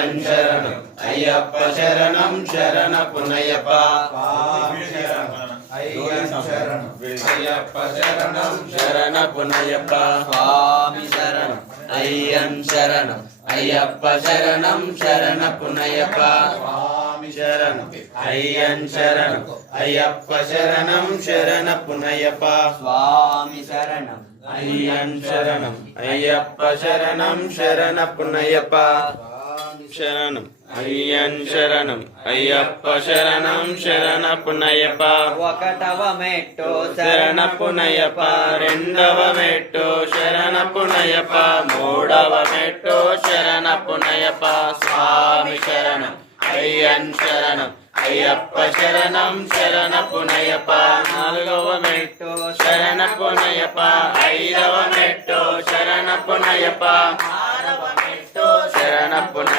అయ్యన్ శరణం అయ్యప్ప శరణం శరణపునయ్యప్ప అయ్యప్ప శరణం శరణపునయ్యప్ప స్వామి శరణం అయ్యన్ శరణం అయ్యప్ప శరణం శరణపునయ్యప్ప స్వామి శరణం అయ్యన్ శరణం అయ్యప్ప శరణం శరణపునయ్యప్ప స్వామి శరణం అయ్యన్ శరణం అయ్యప్ప శరణం శరణపునయ్యప్ప శరణం అయ్యన్ శరణం అయ్యప్ప శరణం శరణపునయ్యప్ప ఒకటవ మెట్టు శరణపునయ్యప్ప రెండవ మెట్టు శరణపునయ్యప్ప మూడవ మెట్టు శరణపునయ్యప్ప స్వామి శరణం అయ్యన్ శరణం అయ్యప్ప శరణం శరణపునయ్యప్ప నాలుగవ మెట్టు శరణపునయ్యప్ప ఐదవ మెట్టు శరణపునయ్యప్ప ఆరవ మెట్టు శరణపునయ్యప్ప